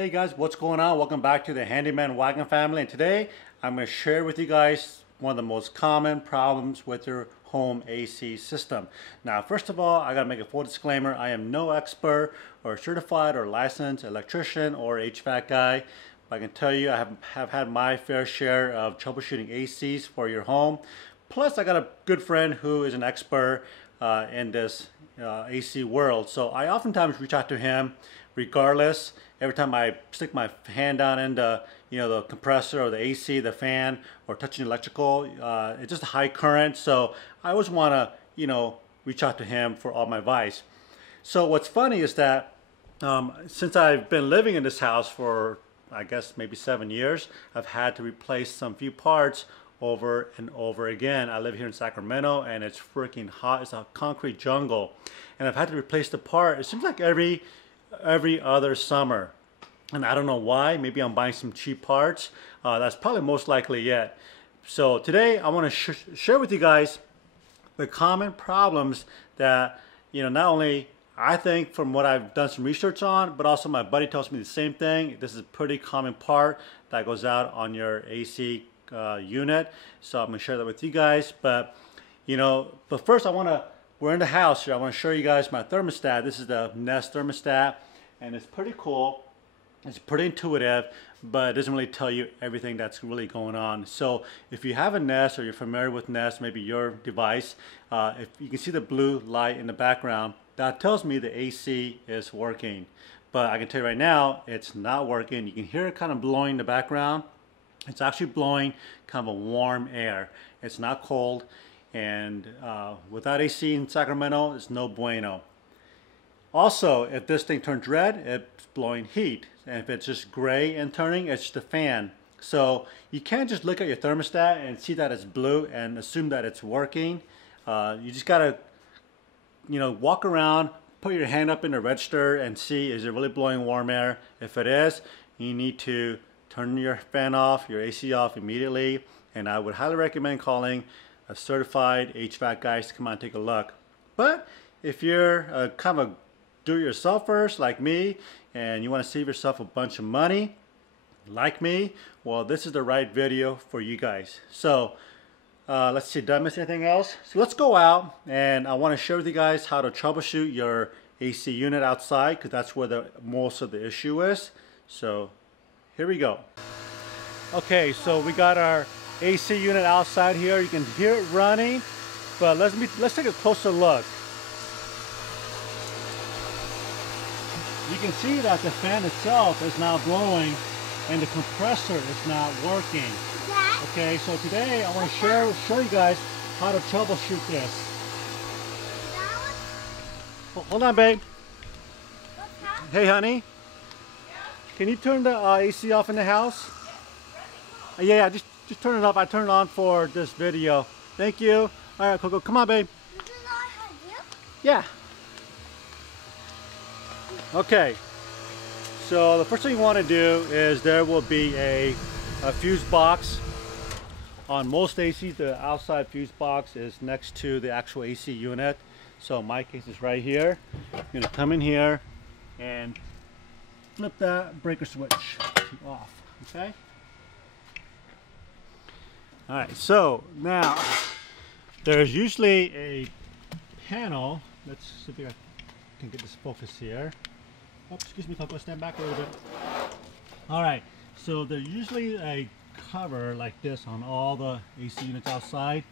Hey guys, what's going on? Welcome back to the Handyman Wagon family, and today I'm going to share with you guys one of the most common problems with your home AC system. Now, first of all, I got to make a full disclaimer. I am no expert or certified or licensed electrician or HVAC guy. But I can tell you I have had my fair share of troubleshooting ACs for your home. Plus, I got a good friend who is an expert in this AC world. So I oftentimes reach out to him regardless. Every time I stick my hand down into the compressor or the AC, the fan, or touching electrical, it's just a high current. So I always want to reach out to him for all my advice. So what's funny is that since I've been living in this house for I guess maybe 7 years, I've had to replace some few parts over and over again. I live here in Sacramento and it's freaking hot. It's a concrete jungle, and I've had to replace the part. It seems like every other summer, and I don't know why. Maybe I'm buying some cheap parts. That's probably most likely it. So today I want to share with you guys the common problems that not only I think from what I've done some research on, but also my buddy tells me the same thing. This is a pretty common part that goes out on your AC unit. So I'm going to share that with you guys. But but first we're in the house here. I want to show you guys my thermostat. This is the Nest thermostat, and it's pretty cool. It's pretty intuitive, but it doesn't really tell you everything that's really going on. So if you have a Nest or you're familiar with Nest, maybe your device, if you can see the blue light in the background, that tells me the AC is working. But I can tell you right now, it's not working. You can hear it kind of blowing in the background. It's actually blowing kind of a warm air. It's not cold. And without AC in Sacramento, it's no bueno. Also, if this thing turns red, it's blowing heat. And if it's just gray and turning, it's just a fan. So you can't just look at your thermostat and see that it's blue and assume that it's working. You just gotta, walk around, put your hand up in the register and see, is it really blowing warm air? If it is, you need to turn your fan off, your AC off immediately. And I would highly recommend calling a certified HVAC guys to come out and take a look. But if you're kind of a do-it-yourselfers like me and you want to save yourself a bunch of money like me, well, this is the right video for you guys. So let's see, did I miss anything else? So let's go out, and I want to share with you guys how to troubleshoot your AC unit outside, because that's where most of the issue is. So here we go. Okay, so we got our AC unit outside here. You can hear it running, but let's take a closer look. You can see that the fan itself is not blowing and the compressor is not working. Okay, so today I want to show you guys how to troubleshoot this. Hold on, babe. Hey, honey. Can you turn the AC off in the house? Yeah, just turn it off. I turned it on for this video. Thank you. All right, Coco, come on, babe. Yeah. Okay. So the first thing you want to do is there will be a fuse box. On most ACs, the outside fuse box is next to the actual AC unit. So in my case, it's right here. You're going to come in here and flip that breaker switch off. Okay? Alright, so now there's usually a panel. Let's see if I can get this focus here. Oh, excuse me, Coco, stand back a little bit. Alright, so there's usually a cover like this on all the AC units outside.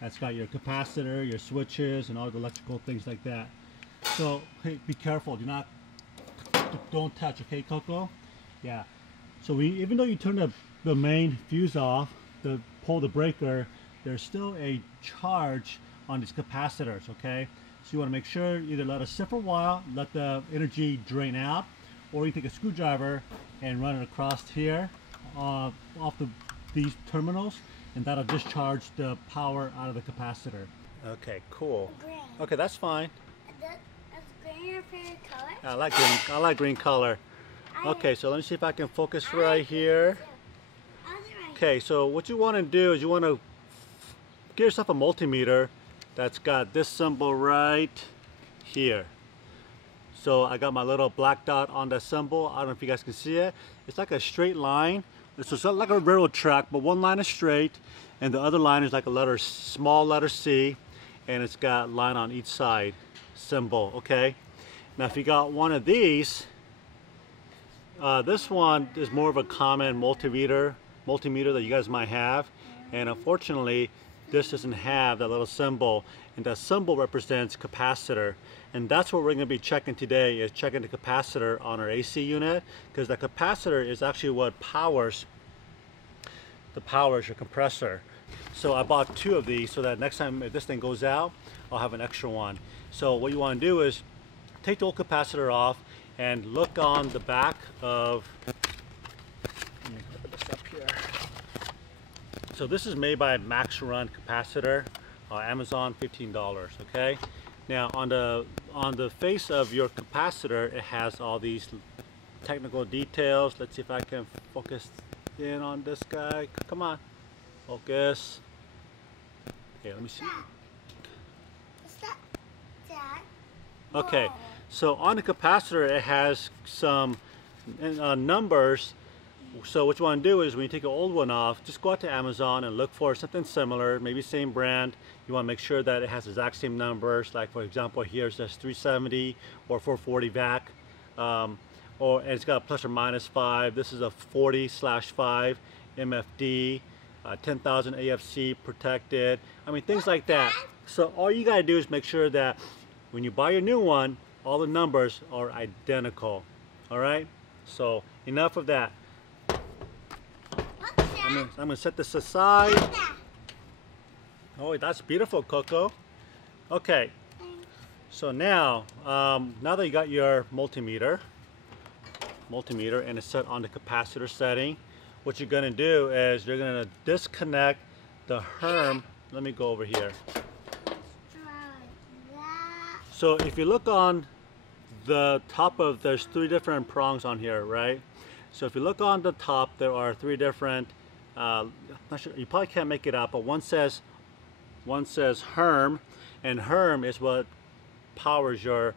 That's got your capacitor, your switches, and all the electrical things like that. So hey, be careful, don't touch, okay, Coco? Yeah. So even though you turn the main fuse off, pull the breaker, there's still a charge on these capacitors, okay? So you want to make sure either let it sit for a while, let the energy drain out, or you take a screwdriver and run it across here off these terminals, and that'll discharge the power out of the capacitor. Okay, cool. Green. Okay, that's fine. Is green your favorite color? I like green. I like green color. Okay, so let me see if I can focus right here. Okay, so what you want to do is you want to get yourself a multimeter that's got this symbol right here. So So I got my little black dot on the symbol. I don't know if you guys can see it. It's like a straight line. It's like a railroad track, but one line is straight and the other line is like a small letter C, and it's got line on each side symbol. Okay, now if you got one of these, this one is more of a common multimeter that you guys might have, and unfortunately this doesn't have that little symbol, and that symbol represents capacitor, and that's what we're going to be checking today, is checking the capacitor on our AC unit, because the capacitor is actually what powers your compressor. So I bought 2 of these so that next time if this thing goes out, I'll have an extra one. So what you want to do is take the old capacitor off and look on the back of, let me put this up here. So this is made by MAXRUN capacitor, Amazon, $15. Okay. Now on the face of your capacitor, it has all these technical details. Let's see if I can focus in on this guy. Come on, focus. Okay, let me see. Is that Dad? Okay, so on the capacitor it has some numbers. So what you want to do is when you take an old one off, just go out to Amazon and look for something similar, maybe same brand. You want to make sure that it has the exact same numbers. Like for example, here it says 370 or 440 VAC, and it's got a ±5. This is a 40/5 MFD, 10,000 AFC protected. I mean, things like that. So all you gotta do is make sure that when you buy your new one, all the numbers are identical. All right. So enough of that. I'm gonna set this aside. Oh, that's beautiful, Coco. Okay. So now that you got your multimeter and it's set on the capacitor setting, what you're gonna do is you're gonna disconnect the HRM. Let me go over here. So if you look on the top of, there's 3 different prongs on here, right? So if you look on the top, there are 3 different, I'm not sure, you probably can't make it out, but one says HRM, and HRM is what powers your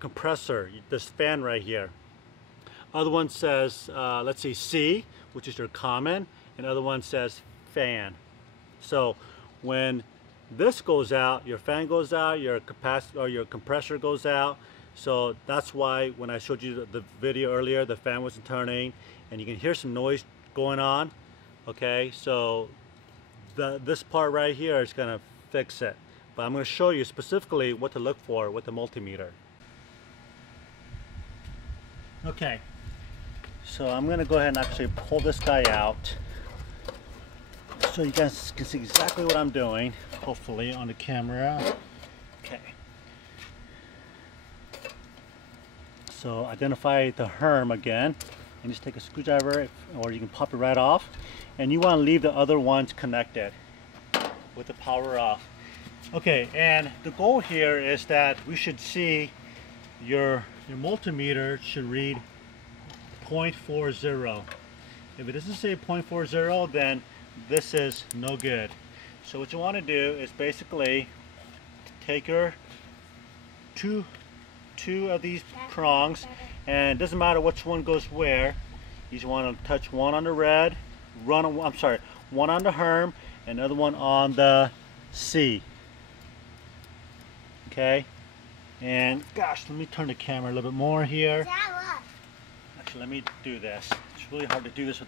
compressor, this fan right here. Other one says, let's see, C, which is your common, and other one says fan. So when this goes out, your fan goes out, your compressor goes out. So that's why when I showed you the video earlier, the fan wasn't turning, and you can hear some noise going on. Okay, so this part right here is gonna fix it. But I'm gonna show you specifically what to look for with the multimeter. Okay, so I'm gonna go ahead and actually pull this guy out so you guys can see exactly what I'm doing, hopefully on the camera. Okay. So identify the HRM again, and just take a screwdriver, or you can pop it right off, and you want to leave the other ones connected with the power off. Okay, and the goal here is that we should see your multimeter should read 0.40. If it doesn't say 0.40, then this is no good. So what you want to do is basically take your two of these prongs, and it doesn't matter which one goes where. You just want to touch one on the red, one on the HRM, and another one on the C. Okay, and gosh, let me turn the camera a little bit more here. Actually, let me do this. It's really hard to do this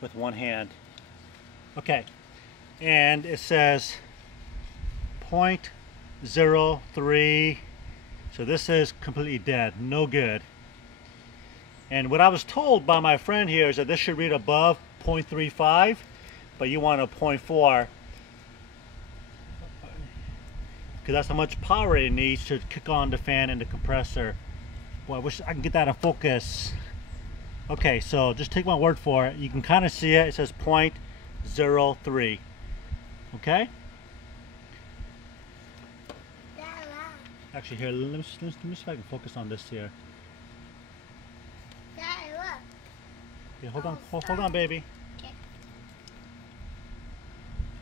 with one hand. Okay, and it says 0.03. So this is completely dead, no good. And what I was told by my friend here is that this should read above 0.35, but you want a 0.4, because that's how much power it needs to kick on the fan and the compressor. Boy, I wish I can get that in focus. Okay, so just take my word for it. You can kind of see it. It says 0.03. Okay? Actually, here, let me see if I can focus on this here. Okay, hold on, baby. Okay.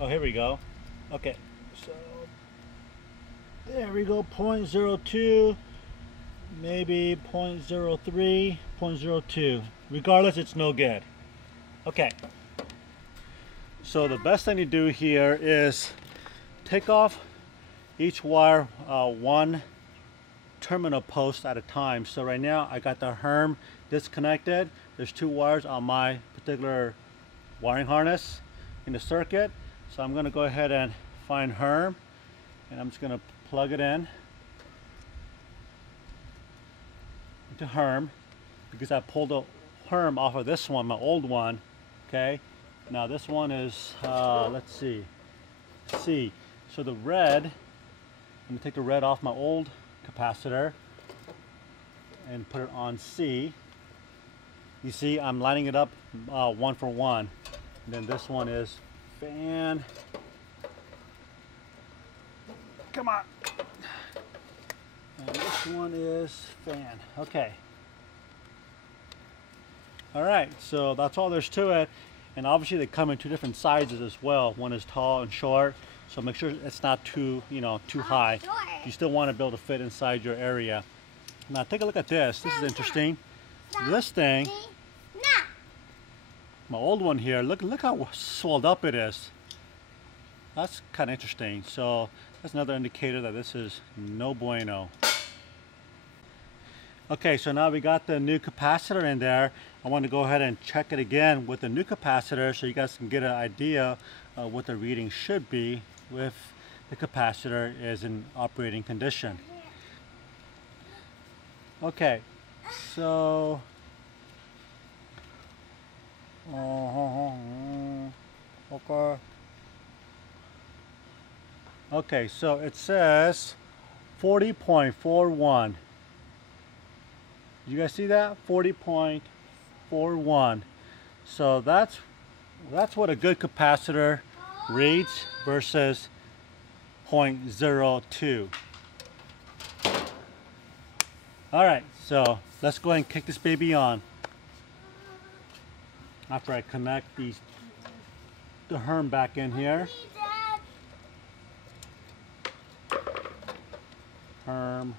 Oh, here we go. Okay, so There we go, 0.02, maybe 0.03, 0.02. Regardless, it's no good. Okay. So the best thing to do here is take off each wire one terminal post at a time. So right now I got the Herm disconnected. There's 2 wires on my particular wiring harness in the circuit. So I'm going to go ahead and find Herm, and I'm just going to plug it in into Herm, because I pulled the Herm off of this one, my old one. Okay, now this one is let's see, C. So the red, I'm going to take the red off my old capacitor and put it on C. You see, I'm lining it up 1 for 1. And then this one is fan. Come on. And this one is fan. Okay. All right, so that's all there's to it. And obviously they come in 2 different sizes as well. One is tall and short. So make sure it's not too, too high. You still want to be able to fit inside your area. Now take a look at this. This is interesting. This thing, my old one here, look how swelled up it is. That's kind of interesting. So that's another indicator that this is no bueno. Okay, so now we got the new capacitor in there. I want to go ahead and check it again with the new capacitor so you guys can get an idea of what the reading should be if the capacitor is in operating condition. Okay, so okay, so it says 40.41. You guys see that? 40.41. So that's what a good capacitor reads versus 0.02. All right, so let's go ahead and kick this baby on. After I connect the Herm back in here. Herm.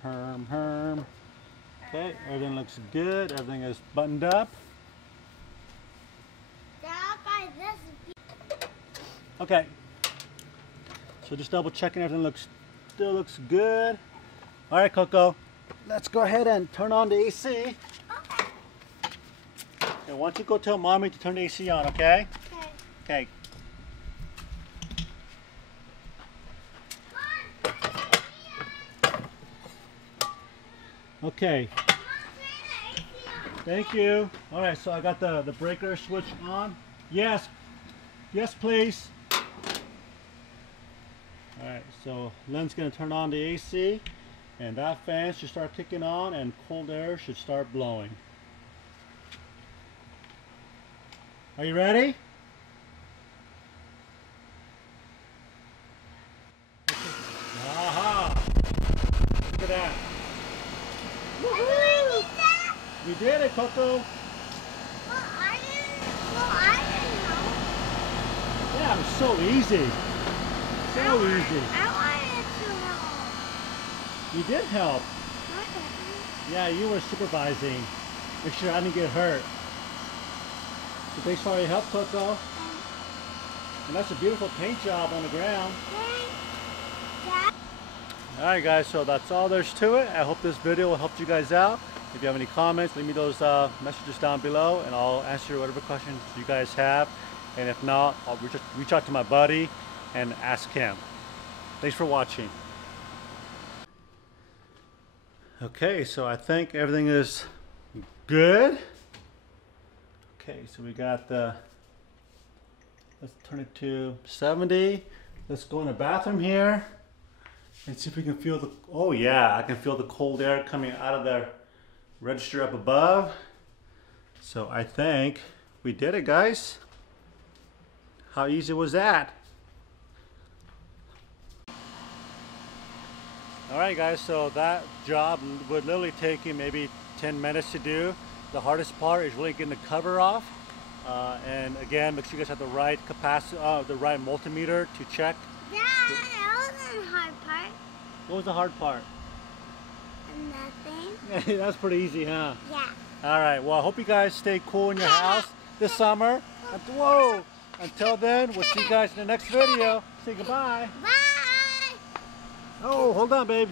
Okay, everything looks good. Everything is buttoned up. Okay, so just double checking everything still looks good. All right, Coco, let's go ahead and turn on the AC. Okay. And why don't you go tell Mommy to turn the AC on, okay? Okay. Okay. Thank you. All right, so I got the breaker switch on. Yes. Yes, please. All right, so Lynn's going to turn on the AC, and that fan should start kicking on, and cold air should start blowing. Are you ready? Aha! Look at that. Woohoo! We did it, Coco. I didn't know. Yeah, it was so easy. So easy. I wanted to help. You did help. Okay. Yeah, you were supervising. Make sure I didn't get hurt. So thanks for all your help, Coco. And that's a beautiful paint job on the ground. Alright guys, so that's all there's to it. I hope this video will help you guys out. If you have any comments, leave me those messages down below and I'll answer whatever questions you guys have. And if not, I'll reach out to my buddy and ask him. Thanks for watching. Okay, so I think everything is good. Okay, so we got let's turn it to 70. Let's go in the bathroom here and see if we can feel the, oh yeah, I can feel the cold air coming out of the register up above. So I think we did it, guys. How easy was that? Alright guys, so that job would literally take you maybe 10 minutes to do. The hardest part is really getting the cover off. And again, make sure you guys have the right capacity, the right multimeter to check. Yeah, that wasn't the hard part. What was the hard part? Nothing. That's pretty easy, huh? Yeah. All right. Well, I hope you guys stay cool in your house this summer. Whoa! Until then, we'll see you guys in the next video. Say goodbye. Bye. Oh, hold on, babe.